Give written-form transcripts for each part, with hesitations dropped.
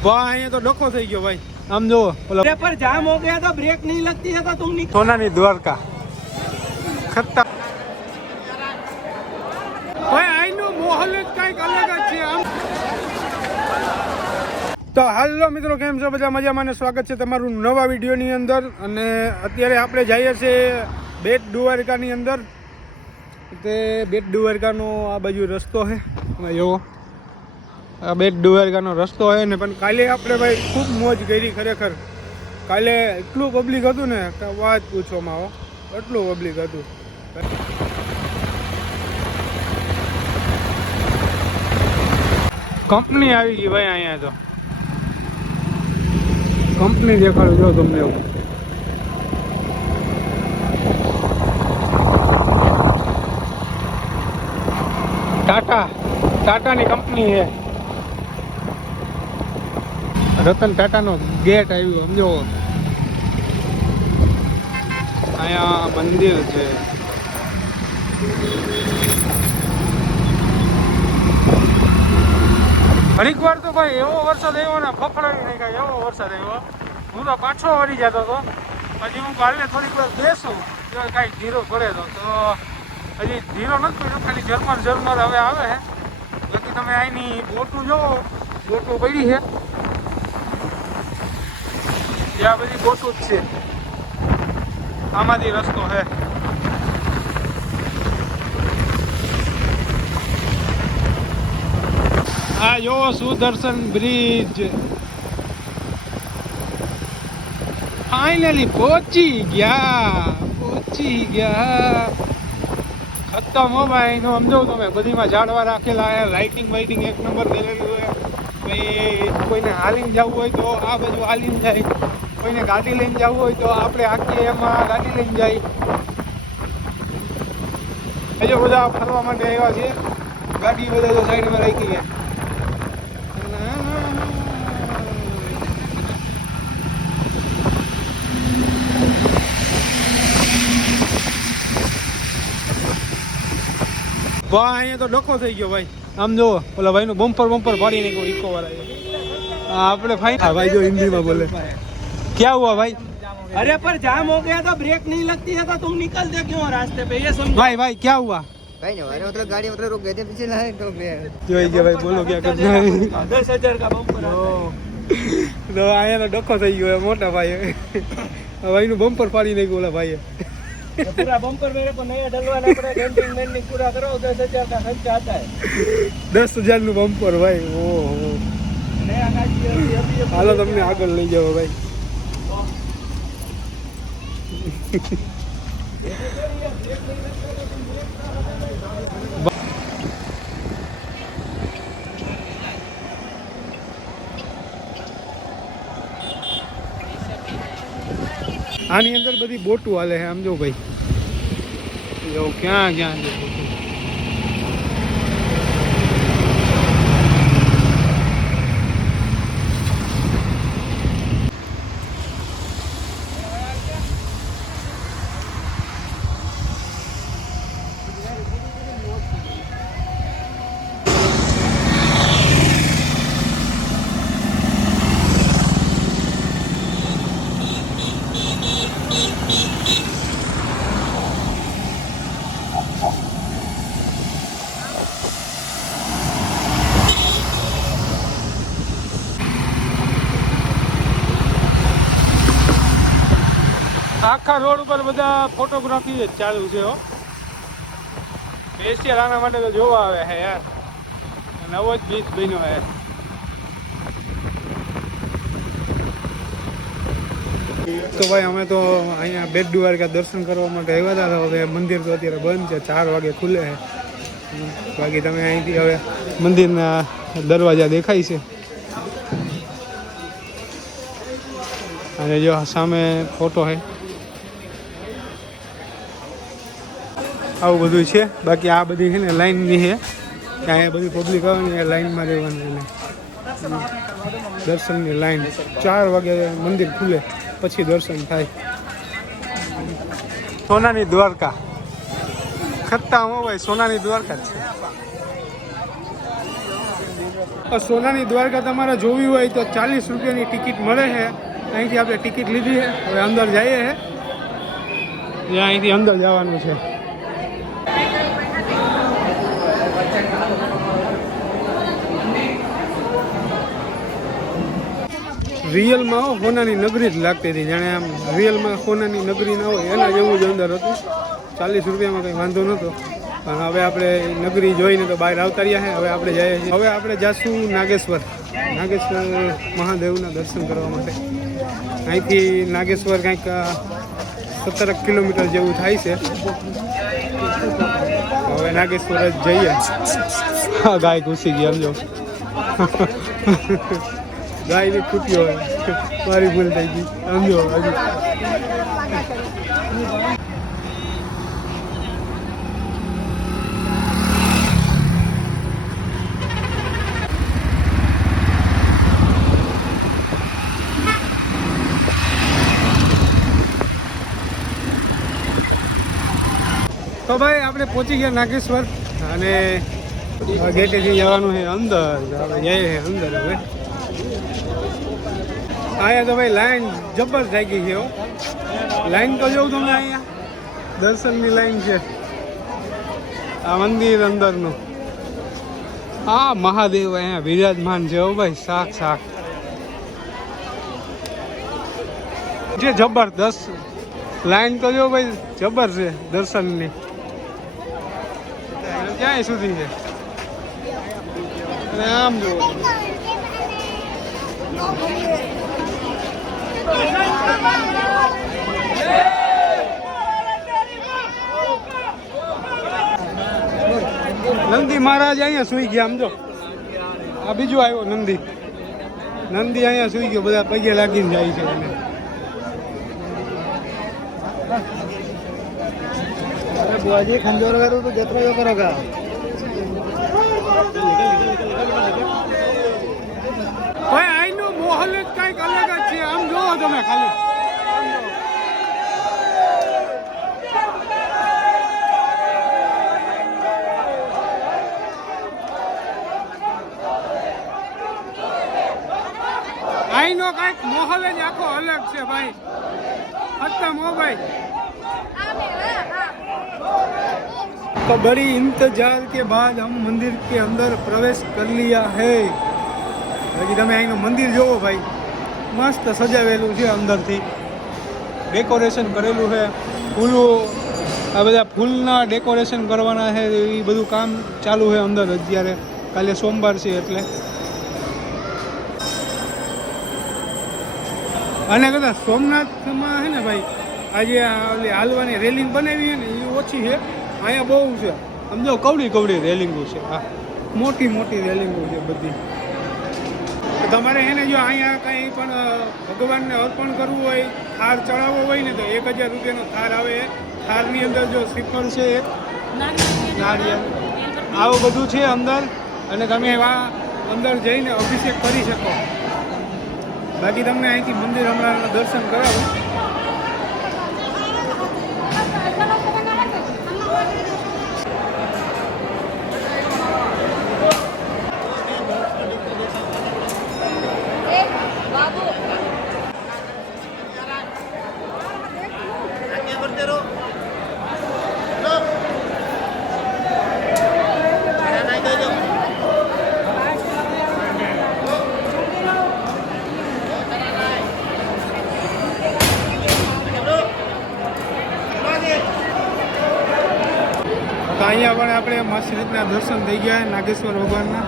वाह ये तो डको થઈ ગયો ભાઈ આમ જો अरे पर जाम हो गया था ब्रेक नहीं लगती है तो तुम नहीं સોનાની દ્વારકા ખત્તા ભાઈ આઈનો માહોલ જ કંઈક અલગ જ છે આમ તો હાલો મિત્રો કેમ છો બધા મજામાં ને સ્વાગત છે તમારું નવા વિડીયોની અંદર અને અત્યારે આપણે જઈએ છીએ બેટ દ્વારકાની અંદર તે બેટ દ્વારકાનો આ બાજુ રસ્તો છે જોવો આ બેટ દ્વારકાનો રસ્તો છે ને પણ કાલે આપણે ભાઈ ખૂબ મોજ કરી ખરેખર કાલે એટલું પબ્લિક હતું ને કે વાત પૂછવામાં આવો એટલું પબ્લિક હતું કંપની આવી ગઈ ભાઈ અહીંયા તો કંપની દેખાડું જો તમને એવું ટાટાની કંપની છે રતન ટાટાનો ગેટ આવ્યો સમજો અહીંયા મંદિર છે ઘણીક વાર તો ભાઈ એવો વરસાદ આવ્યો ને ફફડાવી નહીં કાંઈ એવો વરસાદ આવ્યો હું તો પાછો વળી જતો હતો પછી હું કાલે થોડીક વાર બેસું જો કાંઈ ધીરો પડે તો હજી ધીરો નથી પડ્યો ખાલી ઝરમર હવે આવે છે બાકી તમે અહીંની બોટું જોવો બોટું પડી છે ત્યાં બધી બોટું જ છે આમાંથી રસ્તો છે આ જોવો સુદર્શન બ્રિજ ફાઇનલી પહોંચી ગયા ખતમ હો ભાઈ નો સમજો તમે બધીમાં ઝાડવા રાખેલા હે લાઇટિંગ વાઇટિંગ એક નંબર કરેલી હોય ભાઈ કોઈને હાલીને જવું હોય તો આ બાજુ હાલીને જાય કોઈને ગાડી લઈને જવું હોય તો આપણે આખી એમાં ગાડી લઈને જાય હજુ બધા ફરવા માટે આવ્યા છે ગાડી બધા તો સાઈડમાં રાખી છે વાહ અહીંયા તો ડકો થઈ ગયો ભાઈ આમ જો ઓલા ભાઈ નું બમ્પર પાડી નાખ્યો ઇકો વાળા આપણે ફાઈન ભાઈ જો હિન્દીમાં બોલે क्या हुआ भाई अरे पर जाम हो गया था ब्रेक नहीं लगती है तो तुम निकलते क्यों रास्ते पे ये समझो भाई क्या हुआ भाई नहीं अरे मतलब गाड़ी मतलब रुक गए थे पीछे ना तो जो है भाई बोलो क्या करना है 10,000 का बम्पर तो आया तो डको થઈ ગયો મોટા ભાઈ ભાઈ નું બમ્પર પાડી નાખ્યું ઓલા ભાઈએ पूरा बम्पर मेरे को नया डलवाना पड़ा डेंटिंग मेंटिंग पूरा करो 10,000 का खर्चा आता है 10,000 નું બમ્પર ભાઈ ઓહો नया गाड़ी अभी હાલો તમને આગળ લઈ જાવ ભાઈ આની અંદર બધી બોટું હાલે છે સમજો ભાઈ એવું ક્યાં છે બોટું આખા રોડ ઉપર બધા ફોટોગ્રાફી જ ચાલુ છે હો સ્પેશિયલ આના માટે તો જોવા આવે છે યાર નવો જ બીચ બન્યો છે તો ભાઈ અમે તો અહીંયા બેટ દ્વારકા દર્શન કરવા માટે આવ્યા હતા હવે મંદિર તો અત્યારે બંધ છે 4 વાગે ખુલે છે બાકી તમે અહીંથી હવે મંદિરના દરવાજા દેખાય છે અને જો સામે ફોટો છે આવું બધું છે બાકી આ બધી છે ને લાઈનની છે કે અહીંયા બધી પબ્લિક આવે ને એ લાઈનમાં રહેવાનું એને દર્શનની લાઈન 4 વાગે મંદિર ખુલે પછી દર્શન થાય સોનાની દ્વારકા ખત્તા હો ભાઈ સોનાની દ્વારકા જ છે સોનાની દ્વારકા તમારે જોવી હોય તો 40 રૂપિયાની ટિકિટ મળે છે. અહીંથી આપણે ટિકિટ લીધી છે, હવે અંદર જઈએ છે. અહીંથી અંદર જવાનું છે. રિયલમાં સોનાની નગરી જ લાગતી હતી, જાણે આમ રિયલમાં સોનાની નગરી ના હોય એના જેવું જ અંદર હતું. 40 રૂપિયામાં કંઈ વાંધો નહોતો. પણ હવે આપણે નગરી જોઈને તો બહાર આવતા રહ્યા છે. હવે આપણે જઈએ છીએ. હવે આપણે જાશું નાગેશ્વર મહાદેવના દર્શન કરવા માટે. અહીંથી નાગેશ્વર કંઈક 17 કિલોમીટર જેવું થાય છે. હવે નાગેશ્વર જ જઈએ. હા, ગાય ઘૂસી ગઈ સમજો. ગાય બી ફૂટ્યો હોય, મારી ભૂલ થઈ ગઈ સમજો. હજી તો ભાઈ આપણે પહોંચી ગયા નાગેશ્વર અને ગેટેથી જવાનું છે અંદર. આપણે જઈએ અંદર. હવે અહીંયા તો ભાઈ લાઈન જબર થઈ ગઈ છે. લાઈન તો જોઉં તમે અહીંયા દર્શનની લાઈન છે. આ મંદિર અંદરનું હા મહાદેવ અહીંયા વિરાજમાન છે. હો ભાઈ સાક્ષાત જે જબરદસ્ત લાઈન તો જો ભાઈ જબર છે દર્શનની. ક્યાંય સુધી છે અને આમ જુઓ નંદી મહારાજ અહીંયા સુઈ ગયા. આમ જો આ બીજું આવ્યો નંદી અહીંયા સુઈ ગયો. બધા પગે લાગીને જાય છે. बुआजी खंजोर करूँ तो जतरा जो करोगा ભાઈ અહીંનો માહોલ જ કંઈક અલગ જ છે. આમ જોવો તમે ખાલી અહીંનો કંઈક માહોલ જ આખો અલગ છે ભાઈ. ખતમ હો ભાઈ. तो बड़ी इंतजार के बाद हम मंदिर के अंदर प्रवेश कर लिया है. बाकी તમે અહીંનું મંદિર જોવો ભાઈ, મસ્ત સજાવેલું છે. અંદરથી ડેકોરેશન કરેલું છે. ફૂલો આ બધા ફૂલના ડેકોરેશન કરવાના છે. એ બધું કામ ચાલુ છે અંદર અત્યારે. કાલે સોમવાર છે એટલે. અને કદાચ સોમનાથમાં છે ને ભાઈ આજે ઓલી હાલવાની રેલિંગ બનાવી છે ને એ ઓછી છે. અહીંયા બહુ છે સમજો. કવડી રેલિંગો છે. હા મોટી રેલિંગો છે બધી. તમારે એને જો અહીંયા કંઈ પણ ભગવાનને અર્પણ કરવું હોય, થાર ચડાવવો હોય ને તો 1000 રૂપિયાનો થાર આવે. થારની અંદર જો શ્રીફળ છે, નારિયેળ આવું બધું છે અંદર. અને તમે આ અંદર જઈને અભિષેક કરી શકો. બાકી તમને અહીંથી મંદિર હમણાં દર્શન કરાવું. તો અહીંયા પણ આપણે મસ્ત રીતના દર્શન થઈ ગયા નાગેશ્વર ભગવાનના.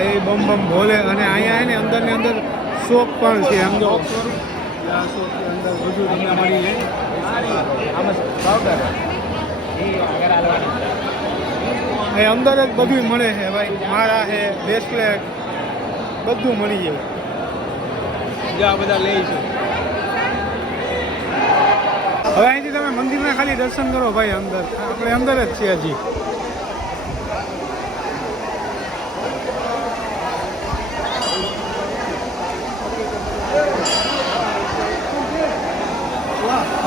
એ બમ બમ ભોલે. અને અહીંયા ને અંદરની અંદર શોપ પણ છે. આમ જો આ શોપની અંદર બધું તમને મળી જાય. એ અંદર જ બધું મળે છે ભાઈ. માળા છે, બ્રેસલેટ બધું મળી જાય. જે આ બધા લે છે. હવે અહીંથી તમે મંદિરના ખાલી દર્શન કરો ભાઈ. અંદર આપણે અંદર જ છીએ હજી.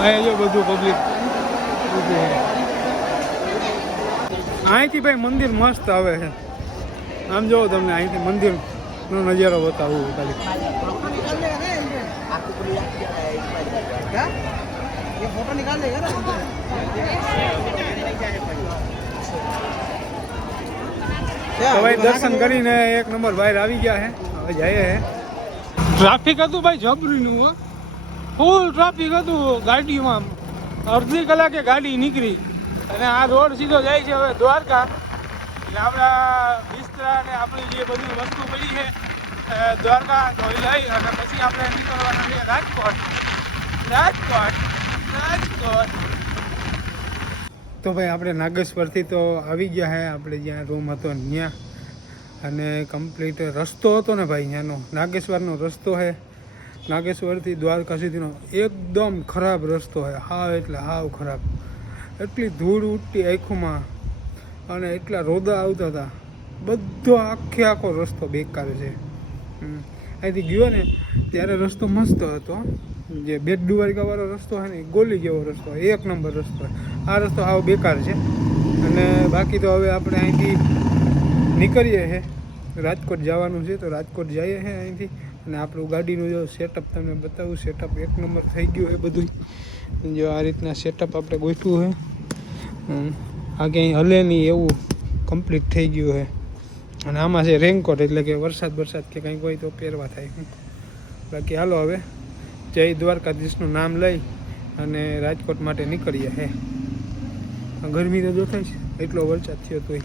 અહીંયા જો બધું પબ્લિક અહીંથી ભાઈ મંદિર મસ્ત આવે છે. આમ જોવો તમને અહીંથી મંદિરનો નજારો બતાવું ખાલી. क्या ये फोटो निकाल लेगा ना તો ભાઈ દર્શન કરીને એક નંબર બહાર આવી ગયા છે. હવે જઈએ હે. ટ્રાફિક હતું ભાઈ જબરીનું હો, ફૂલ ટ્રાફિક હતું ગાડીમાં. અડધી કલાકે ગાડી નીકળી અને આ રોડ સીધો જાય છે હવે દ્વારકા. એટલે આપણા બિસ્તરા અને આપણી જે બધી વસ્તુ પડી છે દ્વારકા તો એ લઈ અને પછી આપણે નીકળવાના છે રાજકોટ. તો ભાઈ આપણે નાગેશ્વરથી તો આવી ગયા હે, આપણે જ્યાં રૂમ હતો ત્યાં. અને કમ્પ્લીટ રસ્તો હતો ને ભાઈ ત્યાંનો નાગેશ્વરનો રસ્તો છે, નાગેશ્વરથી દ્વારકા સુધીનો એકદમ ખરાબ રસ્તો છે. હાવ એટલે હાવ ખરાબ. એટલી ધૂળ ઉડતી આંખોમાં અને એટલા રોદા આવતા હતા. બધો આખો રસ્તો બેકાર છે. અહીંથી ગયો ને ત્યારે રસ્તો મસ્ત હતો. જે બેટ દ્વારકાવાળો રસ્તો છે ને એ ગોલી જેવો રસ્તો, એક નંબર રસ્તો. આ રસ્તો હાવ બેકાર છે. અને બાકી તો હવે આપણે અહીંથી નીકળીએ છે, રાજકોટ જવાનું છે તો રાજકોટ જઈએ છે અહીંથી. અને આપણું ગાડીનું જો સેટઅપ તમને બતાવું, સેટઅપ એક નંબર થઈ ગયું છે બધું. જો આ રીતના સેટઅપ આપણે ગોઠવું છે. આ ક્યાંય હલે નહીં એવું કમ્પ્લીટ થઈ ગયું છે. અને આમાં છે રેનકોટ, એટલે કે વરસાદ કે કંઈક હોય તો પહેરવા થાય. બાકી હાલો હવે જય દ્વારકાધીશનું નામ લઈ અને રાજકોટ માટે નીકળીએ હે. ગરમી તો જો થાય છે, એટલો વરસાદ થયો તોય.